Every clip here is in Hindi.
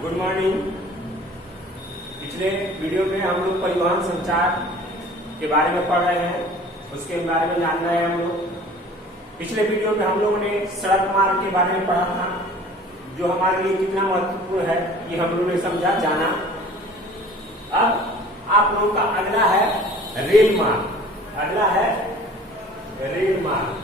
Good morning. पिछले वीडियो में हम लोग परिवहन संचार के बारे में पढ़ रहे हैं, उसके बारे में जान रहे हैं हम लोग। पिछले वीडियो में हम लोगों ने सड़क मार्ग के बारे में पढ़ा था, जो हमारे लिए कितना महत्वपूर्ण है ये हम लोगों ने समझा, जाना। अब आप लोगों का अगला है रेल मार्ग। अगला है रेल मार्ग।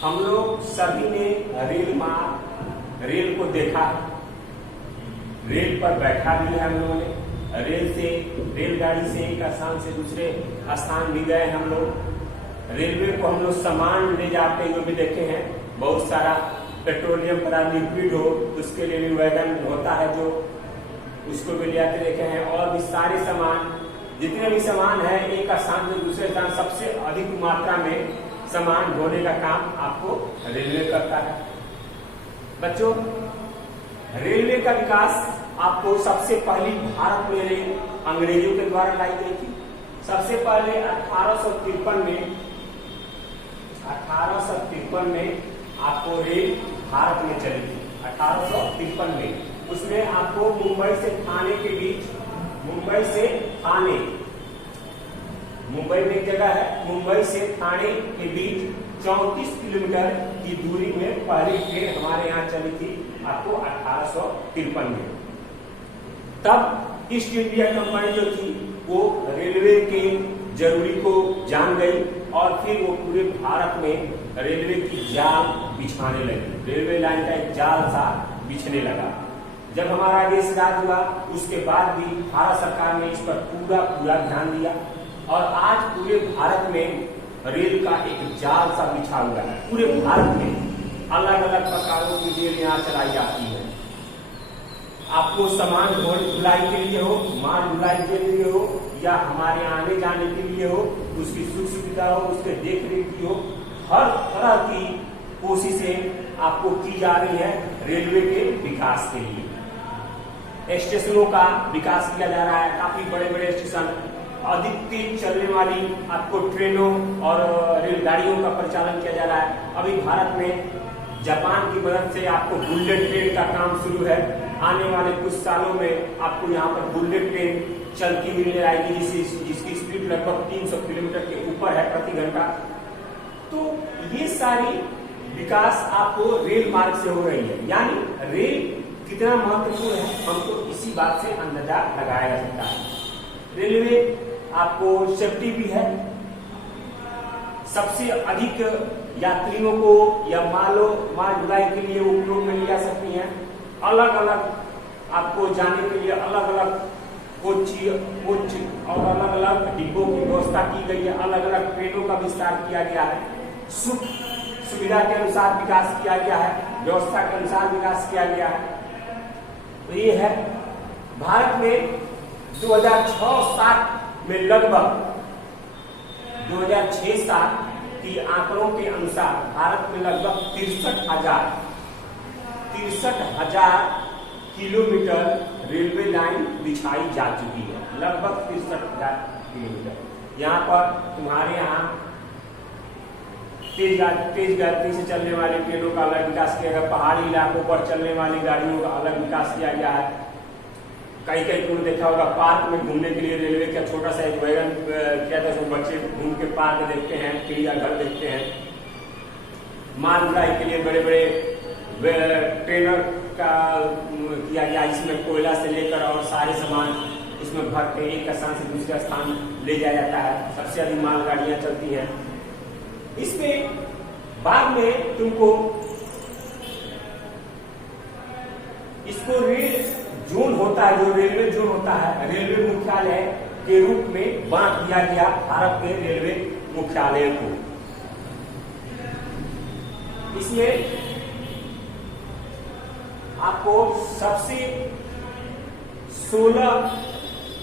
हम लोग सभी ने रेल को देखा, रेल पर बैठा भी है हम लोगों ने, रेलगाड़ी से एक स्थान से दूसरे स्थान भी गए हम लोग। रेलवे को हम लोग सामान ले जाते हुए भी देखे हैं। बहुत सारा पेट्रोलियम पदार्थ लिक्विड हो, उसके लिए भी वैगन होता है जो उसको भी ले आते देखे हैं। और भी सारे सामान, जितने भी सामान है एक स्थान से दूसरे स्थान, सबसे अधिक मात्रा में सामान ढोने का काम आपको रेलवे करता है। बच्चों, रेलवे का विकास आपको सबसे पहली भारत में रेल अंग्रेजों के द्वारा लाई गई थी। सबसे पहले 1853 में आपको रेल भारत में चली थी। 1853 में उसमें आपको मुंबई से थाने के बीच, मुंबई में एक जगह है, मुंबई से थाने के बीच 34 किलोमीटर की दूरी में पहली ट्रेन हमारे यहाँ चली थी आपको 1853 में। तब ईस्ट इंडिया कंपनी जो थी वो रेलवे के जरूरी को जान गई और फिर वो पूरे भारत में रेलवे की जाल बिछाने लगी। रेलवे लाइन का एक जाल सा बिछने लगा। जब हमारा देश राज हुआ उसके बाद भी भारत सरकार ने इस पर पूरा ध्यान दिया और आज पूरे भारत में रेल का एक जाल सा बिछा हुआ है। पूरे भारत में अलग अलग प्रकारों की रेल यहाँ चलाई जाती है। आपको सामान ढुलाई के लिए हो, माल ढुलाई के लिए हो, या हमारे आने जाने के लिए हो, उसकी सुख सुविधा हो, उसके देख रेख की हो, हर तरह की कोशिशें आपको की जा रही है रेलवे के विकास के लिए। स्टेशनों का विकास किया जा रहा है। काफी बड़े बड़े स्टेशन, अधिक तेज चलने वाली आपको ट्रेनों और रेलगाड़ियों का परिचालन किया जा रहा है। अभी भारत में जापान की मदद से आपको बुलेट ट्रेन का काम शुरू है। आने वाले कुछ सालों में आपको यहाँ पर बुलेट ट्रेन चलती मिलने आएगी, जिसकी स्पीड लगभग 300 किलोमीटर के ऊपर है प्रति घंटा। तो ये सारी विकास आपको रेल मार्ग से हो रही है। यानी रेल कितना महत्वपूर्ण है हमको इसी बात से अंदाजा लगाया जा सकता है। रेलवे आपको सेफ्टी भी है। सबसे अधिक यात्रियों को या माल ढुलाई के लिए उपयोग में ली जा सकती हैं। अलग अलग आपको जाने के लिए अलग अलग कोच और अलग अलग डिब्बों की व्यवस्था की गई है। अलग अलग ट्रेनों का विस्तार किया गया है। सुविधा के अनुसार विकास किया गया है, व्यवस्था के अनुसार विकास किया गया है। तो ये है भारत में 2006-07 में लगभग 2006-07 की आंकड़ों के अनुसार भारत में लगभग 63,000 किलोमीटर रेलवे लाइन बिछाई जा चुकी है। लगभग 63,000 किलोमीटर। यहाँ पर तुम्हारे यहाँ तेज गति से चलने वाली ट्रेनों का अलग विकास किया गया। पहाड़ी इलाकों पर चलने वाली गाड़ियों का अलग विकास किया गया है। कई तुमने देखा होगा पार्क में घूमने के लिए रेलवे का छोटा सा एक वैगन किया था, उसमें बच्चे घूम के पार्क देखते हैं, चिड़ियाघर देखते हैं। माल ढुलाई के लिए बड़े बड़े ट्रेनर का किया गया, इसमें कोयला से लेकर और सारे सामान इसमें भर के एक स्थान से दूसरे स्थान ले जाया जाता है। सबसे अधिक मालगाड़ियां चलती हैं। इसमें बाद में तुमको इसको रेल जोन होता है, जो रेलवे जोन होता है, रेलवे मुख्यालय के रूप में बांट दिया गया भारत के रेलवे मुख्यालय को। इसमें आपको सबसे 16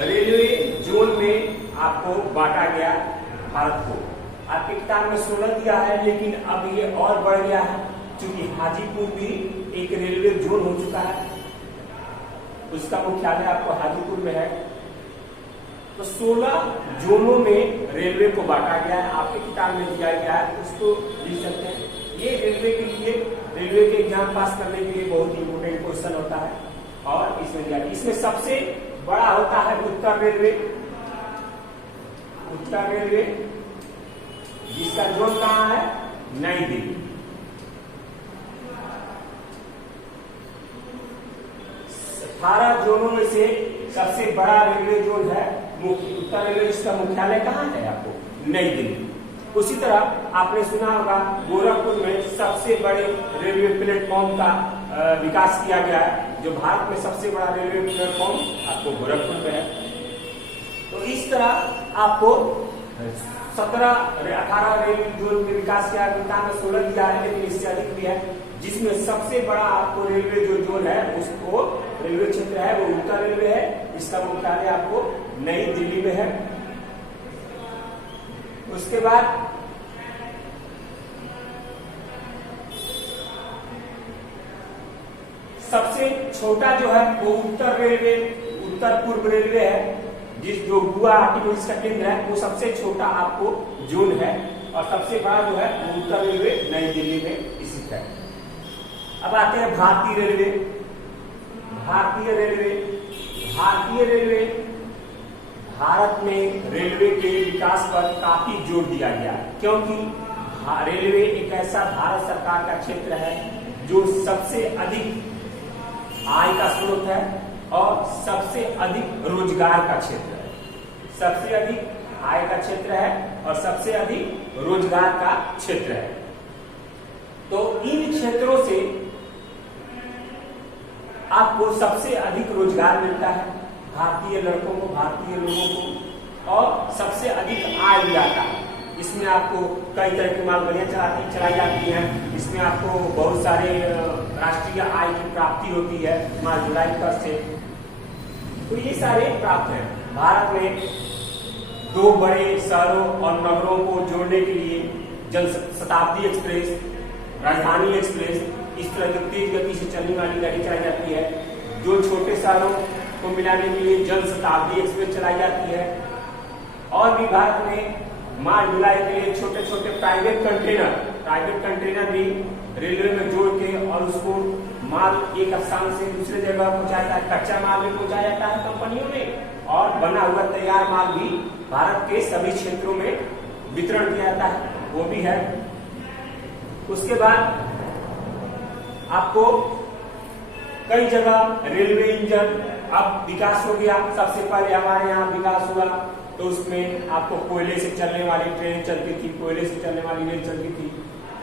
रेलवे जोन में आपको बांटा गया भारत को। आपके किताब में 16 दिया है, लेकिन अब ये और बढ़ गया है, क्योंकि हाजीपुर भी एक रेलवे जोन हो चुका है। उसका मुख्यालय आपको हाजीपुर में है। तो 16 जोनों में रेलवे को बांटा गया है, आपके किताब में दिया गया है, उसको लिख सकते हैं। ये रेलवे के लिए, रेलवे के एग्जाम पास करने के लिए बहुत इंपोर्टेंट क्वेश्चन होता है। और इसमें सबसे बड़ा होता है उत्तर रेलवे, उत्तर रेलवे जिसका जोन कहाँ है, नई दिल्ली। 18 जोनों में से सबसे बड़ा रेलवे जोन है उत्तर रेलवे, जिसका मुख्यालय कहाँ है आपको, नई दिल्ली। उसी तरह आपने सुना होगा गोरखपुर में सबसे बड़े रेलवे प्लेटफॉर्म का विकास किया गया है, जो भारत में सबसे बड़ा रेलवे प्लेटफॉर्म आपको गोरखपुर में है। तो इस तरह आपको 18 रेलवे जोन में विकास किया, में 16 दिया है, लेकिन इससे अधिक भी है। जिसमें सबसे बड़ा आपको रेलवे जो जोन है, उसको रेलवे क्षेत्र है वो उत्तर रेलवे है, इसका मुख्यालय आपको नई दिल्ली में है। उसके बाद सबसे छोटा जो है वो उत्तर रेलवे, उत्तर पूर्व रेलवे है, जो गुवाहाटी में इसका केंद्र है, वो सबसे छोटा आपको जोन है। और सबसे बड़ा जो है वो उत्तर रेलवे नई दिल्ली में स्थित है। अब आते हैं भारतीय रेलवे। भारतीय रेलवे, भारतीय रेलवे भारत में रेलवे के विकास पर काफी जोर दिया गया, क्योंकि रेलवे एक ऐसा भारत सरकार का क्षेत्र है जो सबसे अधिक आय का स्रोत है और सबसे अधिक रोजगार का क्षेत्र है। सबसे अधिक आय का क्षेत्र है और सबसे अधिक रोजगार का क्षेत्र है। तो इन क्षेत्रों से आपको सबसे अधिक रोजगार मिलता है भारतीय लड़कों को, भारतीय लोगों को, और सबसे अधिक आय भी आता है। इसमें आपको कई तरह की मालगाड़ियां चलाई जाती हैं, इसमें आपको बहुत सारे राष्ट्रीय आय की प्राप्ति होती है माल ढुलाई कर से। तो ये सारे प्राप्त हैं। भारत में 2 बड़े शहरों और नगरों को जोड़ने के लिए जन शताब्दी एक्सप्रेस, राजधानी एक्सप्रेस, इस तरह की तेज गति से चलने वाली गाड़ी चलाई जाती है। जो छोटे शहरों को मिलाने के लिए जन शताब्दी एक्सप्रेस चलाई जाती है। और भी भारत में माल ढुलाई के लिए छोटे छोटे प्राइवेट कंटेनर भी रेलवे में जोड़ के और उसको माल एक स्थान से दूसरे जगह पहुंचाया जाता है। कच्चा माल भी पहुंचाया जाता है कंपनियों में, और बना हुआ तैयार माल भी भारत के सभी क्षेत्रों में वितरण किया जाता है, वो भी है। उसके बाद आपको कई जगह रेलवे इंजन अब विकास हो गया। सबसे पहले हमारे यहाँ विकास हुआ तो उसमें आपको कोयले से चलने वाली ट्रेन चलती थी, कोयले से चलने वाली रेल चलती थी।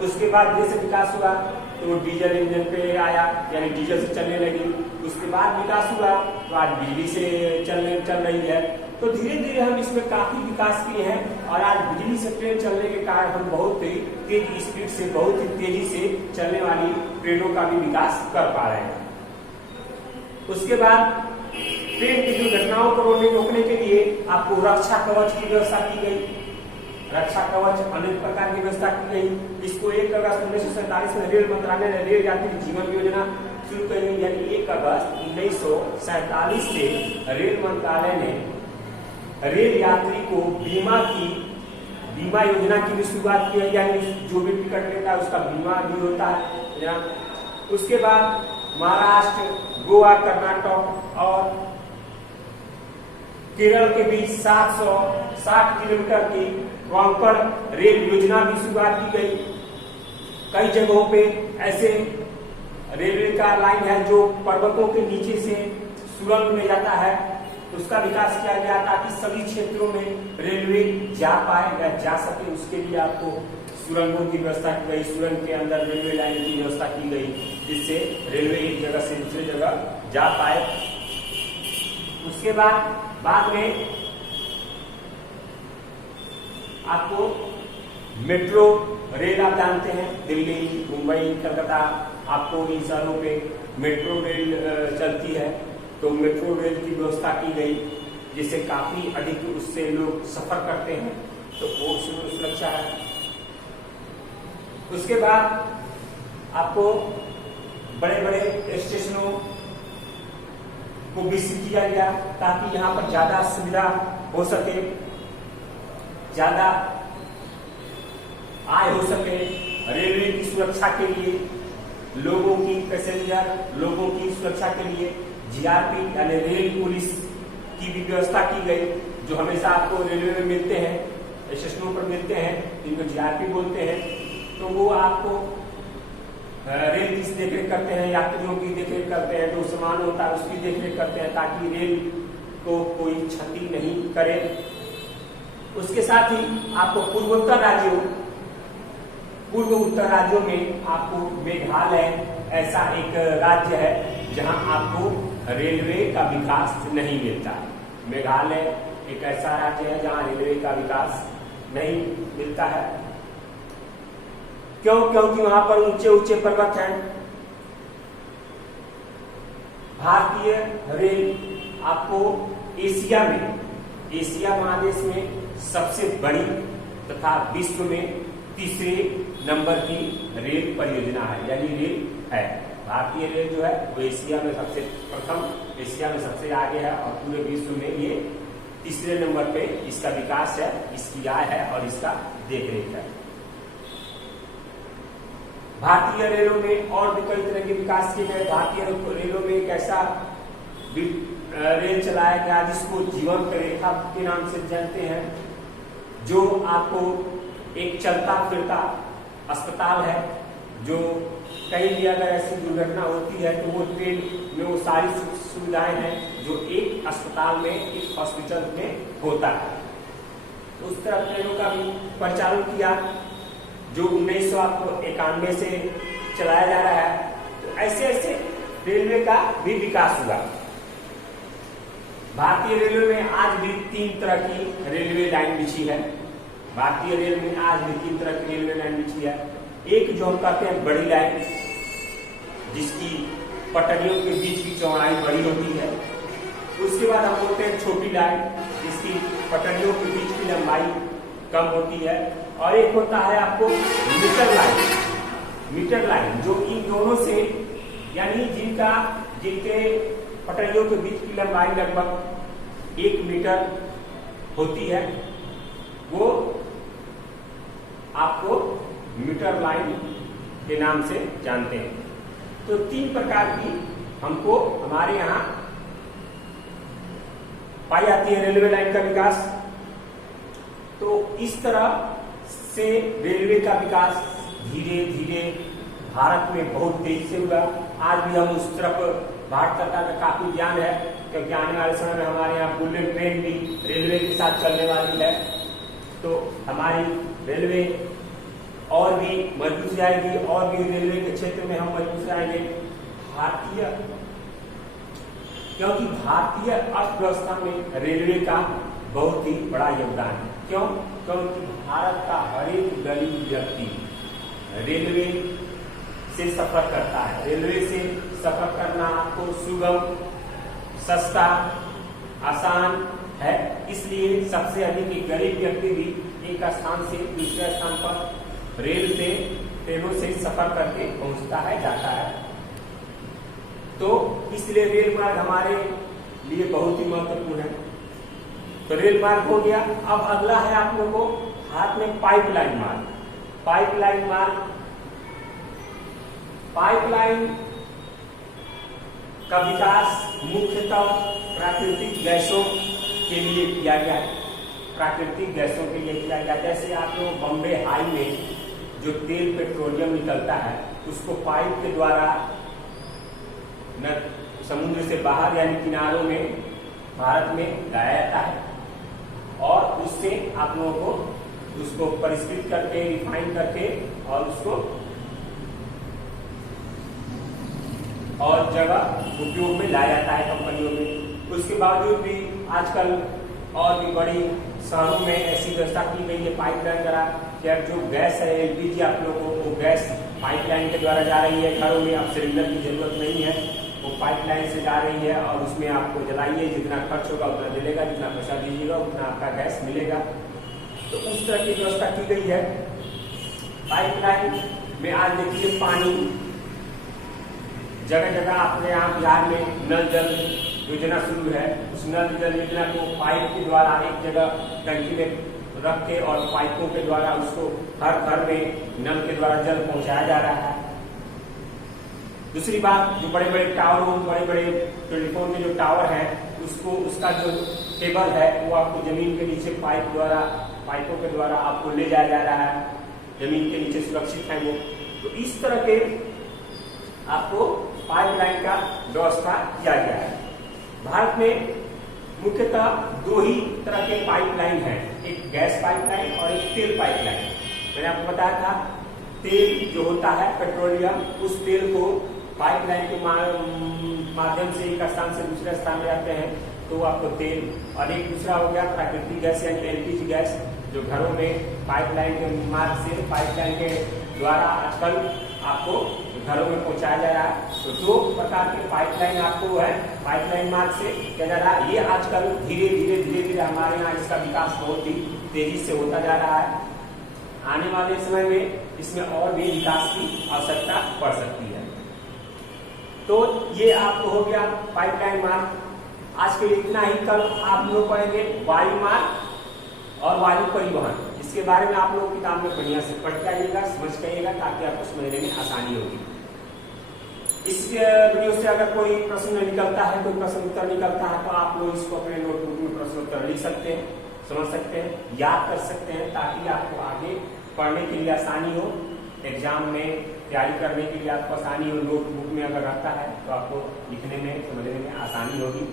उसके बाद जैसे विकास हुआ तो वो डीजल इंजन पे आया, यानी डीजल से चलने लगी। उसके बाद विकास हुआ तो आज बिजली से चल रही है। तो धीरे धीरे हम इसमें काफी विकास किए हैं और आज बिजली से ट्रेन चलने के कारण हम बहुत ही तेज स्पीड से, बहुत ही तेजी से चलने वाली ट्रेनों का भी विकास कर पा रहे हैं। उसके बाद ट्रेन की दुर्घटनाओं को रोकने के लिए आपको रक्षा कवच की व्यवस्था की गई। रक्षा कवच अनेक प्रकार की व्यवस्था की गई। इसको 1 अगस्त 1947 में रेल मंत्रालय ने रेल यात्री जीवन योजना शुरू कर दी। यानी 1 अगस्त 1947 से रेल मंत्रालय ने रेल यात्री को बीमा योजना की भी शुरुआत की है, यानी जो भी टिकट लेता है उसका बीमा भी होता है। उसके बाद महाराष्ट्र, गोवा, कर्नाटक और केरल के बीच 760 किलोमीटर की कोंकण रेल योजना की शुरुआत की गई। कई जगहों पे ऐसे रेलवे का लाइन है जो पर्वतों के नीचे से सुरंग में जाता है, उसका विकास किया गया ताकि सभी क्षेत्रों में रेलवे जा पाए या जा सके। उसके लिए आपको सुरंगों की व्यवस्था की गई, सुरंग के अंदर रेलवे लाइन की व्यवस्था की गई, जिससे रेलवे एक जगह से दूसरी जगह जा पाए। उसके बाद में आपको मेट्रो रेल आप जानते हैं, दिल्ली, मुंबई, कलकत्ता, आपको इन शहरों पे मेट्रो रेल चलती है। तो मेट्रो रेल की व्यवस्था की गई, जिससे काफी अधिक उससे लोग सफर करते हैं, तो वो सुरक्षा है। उसके बाद आपको बड़े बड़े स्टेशनों को विकसित किया गया ताकि यहाँ पर ज्यादा सुविधा हो सके, ज्यादा आय हो सके, रेलवे की सुरक्षा के लिए, लोगों की, पैसेंजर लोगों की सुरक्षा के लिए जीआरपी यानी रेल पुलिस की भी व्यवस्था की गई, जो हमेशा आपको रेलवे में मिलते हैं, स्टेशनों पर मिलते हैं, जिनको जीआरपी बोलते हैं। तो वो आपको रेल की देखरेख करते हैं, यात्रियों की देखरेख करते हैं, जो सामान होता है उसकी देखरेख करते हैं, ताकि रेल को कोई क्षति नहीं करे। उसके साथ ही आपको पूर्व उत्तर राज्यों में आपको मेघालय ऐसा एक राज्य है जहां आपको रेलवे का विकास नहीं मिलता। मेघालय एक ऐसा राज्य है जहां रेलवे का विकास नहीं मिलता है। क्यों? क्योंकि वहां पर ऊंचे ऊंचे पर्वत हैं। भारतीय रेल आपको एशिया महादेश में सबसे बड़ी तथा विश्व में तीसरे नंबर की रेल परियोजना है, यानी रेल है। भारतीय रेल जो है वो एशिया में सबसे प्रथम, एशिया में सबसे आगे है और पूरे विश्व में ये तीसरे नंबर पे इसका विकास है, इसकी आय है और इसका देखरेख है। भारतीय रेलों में और भी कई तरह के विकास किए गए। भारतीय रेलों में एक ऐसा रेल चलाया गया जिसको जीवंत रेखा के नाम से जानते हैं, जो आपको एक चलता फिरता अस्पताल है, जो कहीं भी अगर ऐसी दुर्घटना होती है तो वो ट्रेन में वो सारी सुविधाएं हैं जो एक अस्पताल में, एक हॉस्पिटल में होता है। तो उस तरह ट्रेनों का भी परिचालन किया, जो 1991 से चलाया जा रहा है। तो ऐसे ऐसे रेलवे का भी विकास हुआ। भारतीय रेलवे में आज भी 3 तरह की रेलवे लाइन बिछी है। भारतीय रेल में आज भी 3 तरह की रेलवे लाइन बिछी है। एक जो हम कहते हैं बड़ी लाइन, जिसकी पटरियों के बीच की चौड़ाई बड़ी होती है। उसके बाद हम बोलते हैं छोटी लाइन, जिसकी पटरियों के बीच की लंबाई कम होती है। और एक होता है आपको मीटर लाइन, जो इन दोनों से, यानी जिनके पटरियों के बीच की लंबाई लगभग 1 मीटर होती है, वो आपको मीटर लाइन के नाम से जानते हैं। तो 3 प्रकार की हमको हमारे यहाँ पाई जाती है रेलवे लाइन का विकास। तो इस तरह से रेलवे का विकास धीरे धीरे भारत में बहुत तेजी से हुआ। आज भी हम उस तरफ, भारत सरकार का काफी ज्ञान है, क्योंकि आने वाले समय में हमारे यहाँ बुलेट ट्रेन भी रेलवे के साथ चलने वाली है। तो हमारी रेलवे और भी मजबूत जाएगी, और भी रेलवे के क्षेत्र में हम मजबूत जाएंगे। क्योंकि भारतीय अर्थव्यवस्था में रेलवे का बहुत ही बड़ा योगदान है। क्यों? क्योंकि भारत का हर एक गरीब व्यक्ति रेलवे से सफर करता है। रेलवे से सफर करना आपको सुगम, सस्ता, आसान है। इसलिए सबसे अधिक एक गरीब व्यक्ति भी एक स्थान से दूसरे स्थान पर ट्रेनों से सफर करके पहुंचता है, जाता है। तो इसलिए रेल मार्ग हमारे लिए बहुत ही महत्वपूर्ण है। तो रेल मार्ग हो गया। अब अगला है आप लोगों को हाथ में पाइपलाइन मार्ग। पाइपलाइन का विकास मुख्यतः प्राकृतिक गैसों के लिए किया गया है। प्राकृतिक गैसों के लिए किया गया, जैसे आप लोग बॉम्बे हाई में जो तेल पेट्रोलियम निकलता है, उसको पाइप के द्वारा न समुद्र से बाहर यानी किनारों में भारत में लाया जाता है, और उससे आप लोगों को उसको परिष्कृत करके, रिफाइन करके और उसको और जगह उपयोग में लाया जाता है कंपनियों में। उसके बावजूद भी आजकल और भी बड़ी शहरों में ऐसी व्यवस्था की गई है पाइपलाइन द्वारा कि अब जो गैस है एलपीजी आप लोगों को, वो गैस पाइपलाइन के द्वारा जा रही है घरों में। अब सिलेंडर की जरूरत नहीं है, वो पाइपलाइन से जा रही है और उसमें आपको जलाइए, जितना खर्च होगा उतना मिलेगा, जितना पैसा दीजिएगा उतना आपका गैस मिलेगा। तो उस तरह की व्यवस्था की गई है। पाइपलाइन में आज देखिए पानी जगह जगह अपने यहाँ बिहार में नल जल योजना शुरू है। उस नल जल योजना को पाइप के द्वारा एक जगह टंकी में रख के और पाइपों के द्वारा उसको हर घर में नल के द्वारा जल पहुंचाया जा रहा है। दूसरी बात, जो बड़े बड़े टावरों, बड़े बड़े टेलीफोन में जो टावर है, उसको उसका जो केबल है वो आपको जमीन के नीचे पाइपों के द्वारा आपको ले जाया जा रहा है, जमीन के नीचे सुरक्षित है वो। तो इस तरह के आपको पाइपलाइन का व्यवस्था किया गया है। भारत में मुख्यतः दो ही तरह के पाइपलाइन हैं, एक गैस पाइपलाइन और एक तेल पाइपलाइन। मैंने आपको बताया था तेल जो होता है पेट्रोलियम, उस तेल को पाइपलाइन के माध्यम से एक स्थान से दूसरे स्थान में जाते हैं तो आपको तेल, और एक दूसरा हो गया प्राकृतिक गैस यानी एलपीजी गैस, जो घरों में पाइपलाइन के मार्ग से, पाइपलाइन के द्वारा आजकल आपको घरों में पहुंचाया जा रहा है। तो दो प्रकार के पाइपलाइन आपको है, पाइपलाइन मार्ग से किया जा रहा है। ये आजकल धीरे धीरे हमारे यहाँ इसका विकास बहुत ही तेजी से होता जा रहा है। आने वाले समय में इसमें और भी विकास की आवश्यकता पड़ सकती है। तो ये आपको हो गया पाइपलाइन मार्ग। आज के लिए इतना ही। कल आप लोग पढ़ेंगे वायु मार्ग और वायु परिवहन। इसके बारे में आप लोग किताब में बढ़िया से पढ़ के आइएगा, समझ के आइएगा, ताकि आपको समझने में आसानी होगी। इस वीडियो से अगर कोई प्रश्न निकलता है, कोई प्रश्न उत्तर निकलता है, तो आप लोग इसको अपने नोटबुक में प्रश्न उत्तर लिख सकते हैं, समझ सकते हैं, याद कर सकते हैं, ताकि आपको आगे पढ़ने के लिए आसानी हो, एग्जाम में तैयारी करने के लिए आपको आसानी हो। नोटबुक में अगर रहता है तो आपको लिखने में, समझने में आसानी होगी।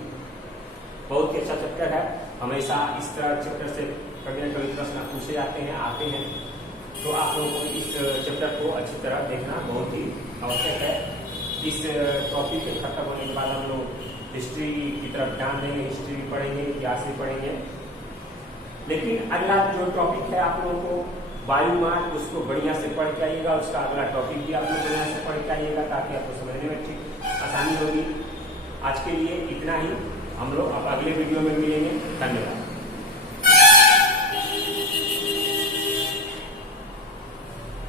बहुत ही अच्छा चैप्टर है। हमेशा इस तरह चैप्टर से कभी न कभी प्रश्न पूछे जाते हैं, आते हैं। तो आप लोगों को इस चैप्टर को अच्छी तरह देखना बहुत ही आवश्यक है। इस टॉपिक के खत्म होने के बाद हम लोग हिस्ट्री की तरफ ध्यान देंगे, हिस्ट्री भी पढ़ेंगे, इतिहास भी पढ़ेंगे। लेकिन अगला जो टॉपिक है आप लोगों को वायु मार्ग, उसको बढ़िया से पढ़ के आइएगा। उसका अगला टॉपिक भी आप लोग बढ़िया से पढ़ के आइएगा, ताकि आपको समझने में ठीक आसानी होगी। आज के लिए इतना ही। हम लोग अब अगले वीडियो में मिलेंगे। धन्यवाद।